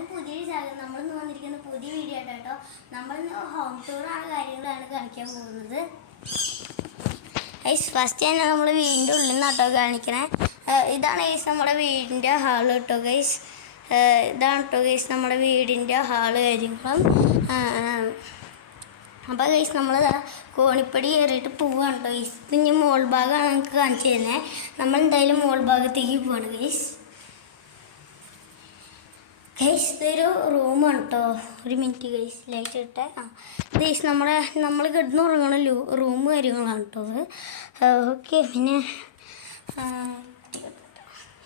എല്ലാവർക്കും പുതിയൊരു ചാനൽ നമ്മളിന്ന് വന്നിരിക്കുന്ന പുതിയ വീഡിയോ ആയിട്ടോ. നമ്മൾ ഹോം ടൂറാണ് കാര്യങ്ങളാണ് കാണിക്കാൻ പോകുന്നത്. ഫസ്റ്റ് തന്നെ നമ്മൾ വീടിൻ്റെ ഉള്ളിൽ നിന്നാട്ടോ കാണിക്കണേ. ഇതാണ് ഗൈസ് നമ്മുടെ വീടിൻ്റെ ഹാള് കേട്ടോ ഗൈസ്. ഇതാണ് കേട്ടോ ഗൈസ് നമ്മുടെ വീടിൻ്റെ ഹാള് കാര്യങ്ങളും. അപ്പോൾ ഗൈസ് നമ്മൾ കോണിപ്പടി കയറിയിട്ട് പോവാണ് കേട്ടോ ഗൈസ്. ഇനി മോൾ ഭാഗമാണ് നമുക്ക് കാണിച്ചു തരുന്നത്. നമ്മൾ എന്തായാലും മോൾ ഭാഗത്തേക്ക് പോവാണ് ഗൈസ്. ഗൈസ് ഇതൊരു റൂമാണ് കേട്ടോ. ഒരു മിനിറ്റ് ഗൈസ് ലൈറ്റ് ഇട്ടെ. ഗൈസ് നമ്മൾ കിടന്ന് ഉറങ്ങണ റൂം കാര്യങ്ങളാണ് കേട്ടോ അത്. ഓക്കെ, പിന്നെ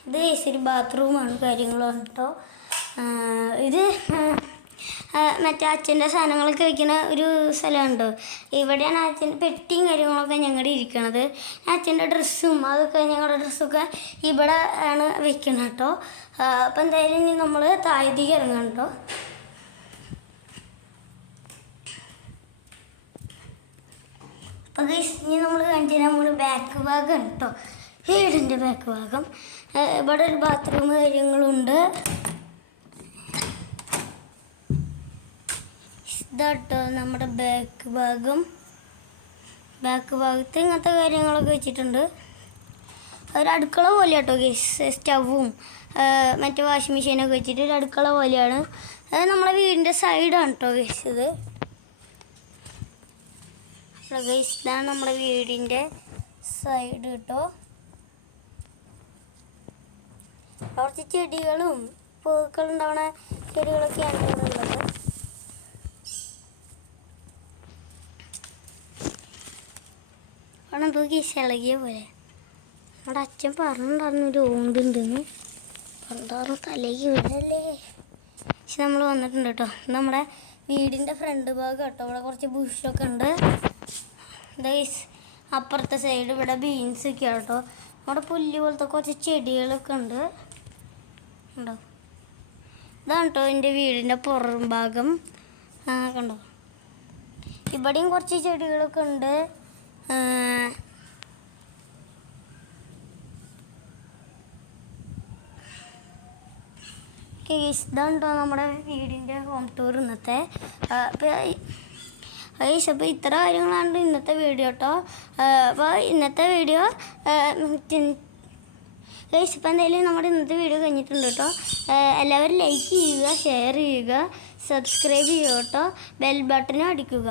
ഇത് ഗൈസ് ഒരു ബാത്റൂമാണ് കാര്യങ്ങളാണ് കേട്ടോ. ഇത് മറ്റേ അച്ഛൻ്റെ സാധനങ്ങളൊക്കെ വയ്ക്കുന്ന ഒരു സ്ഥലമുണ്ടോ. ഇവിടെയാണ് അച്ഛൻ്റെ പെട്ടിയും കാര്യങ്ങളൊക്കെ ഞങ്ങളുടെ ഇരിക്കണത്. അച്ഛൻ്റെ ഡ്രസ്സും അതൊക്കെ ഞങ്ങളുടെ ഡ്രസ്സൊക്കെ ഇവിടെ ആണ് വെക്കുന്നത് കേട്ടോ. അപ്പം എന്തായാലും ഇനി നമ്മൾ താഴത്തേക്ക് ഇറങ്ങണം കേട്ടോ. അപ്പം ഇനി നമ്മൾ കാണിച്ചു നമ്മൾ ബാക്ക് ഭാഗം കേട്ടോ. വീടിൻ്റെ ബാക്ക് ഭാഗം. ഇവിടെ ഒരു ബാത്റൂം കാര്യങ്ങളുണ്ട്. ഇതാട്ടോ നമ്മുടെ ബാക്ക് ഭാഗത്ത് ഇങ്ങനത്തെ കാര്യങ്ങളൊക്കെ വെച്ചിട്ടുണ്ട്. ഒരു അടുക്കള പോലെ കേട്ടോ ഗൈസ്. സ്റ്റവും മറ്റേ വാഷിംഗ് മെഷീനൊക്കെ വെച്ചിട്ട് ഒരു അടുക്കള പോലെയാണ്. അത് നമ്മളെ വീടിൻ്റെ സൈഡാണ് കേട്ടോ ഗൈസ്. ഇത് ഗൈസ് ഇതാണ് നമ്മുടെ വീടിൻ്റെ സൈഡ് കേട്ടോ. കുറച്ച് ചെടികളും പൂക്കളുണ്ടാവണ ചെടികളൊക്കെയാണ് ഇവിടെ ഉള്ളത്. എന്തോ ഗീസ് ഇളകിയ പോലെ നമ്മുടെ അച്ഛൻ പറഞ്ഞിട്ടുണ്ടായിരുന്നു ഒരു ഓണ്ടുണ്ടെന്ന്. പറഞ്ഞായിരുന്നു തലേക്ക് വീടല്ലേ. പക്ഷെ നമ്മൾ വന്നിട്ടുണ്ട് കേട്ടോ. നമ്മുടെ വീടിൻ്റെ ഫ്രണ്ട് ഭാഗം കേട്ടോ. ഇവിടെ കുറച്ച് ബുഷൊക്കെ ഉണ്ട്. ഗൈസ് അപ്പുറത്തെ സൈഡ് ഇവിടെ ബീൻസൊക്കെ കേട്ടോ. അവിടെ പുല്ല് പോലത്തെ കുറച്ച് ചെടികളൊക്കെ ഉണ്ട് ഉണ്ടോ. ഇതാണ് കേട്ടോ എൻ്റെ വീടിൻ്റെ പുറം ഭാഗം. കണ്ടോ, ഇവിടെയും കുറച്ച് ചെടികളൊക്കെ ഉണ്ട്. ഇതാണ്ടോ നമ്മുടെ വീടിൻ്റെ ഹോം ടൂർ ഇന്നത്തെ. അപ്പോൾ ഇത്ര കാര്യങ്ങളാണ് ഇന്നത്തെ വീഡിയോ കേട്ടോ. അപ്പോൾ ഇന്നത്തെ വീഡിയോ ഇപ്പോൾ എന്തായാലും നമ്മുടെ ഇന്നത്തെ വീഡിയോ കഴിഞ്ഞിട്ടുണ്ട് കേട്ടോ. എല്ലാവരും ലൈക്ക് ചെയ്യുക, ഷെയർ ചെയ്യുക, സബ്സ്ക്രൈബ് ചെയ്യുക കേട്ടോ. ബെൽ ബട്ടനും അടിക്കുക.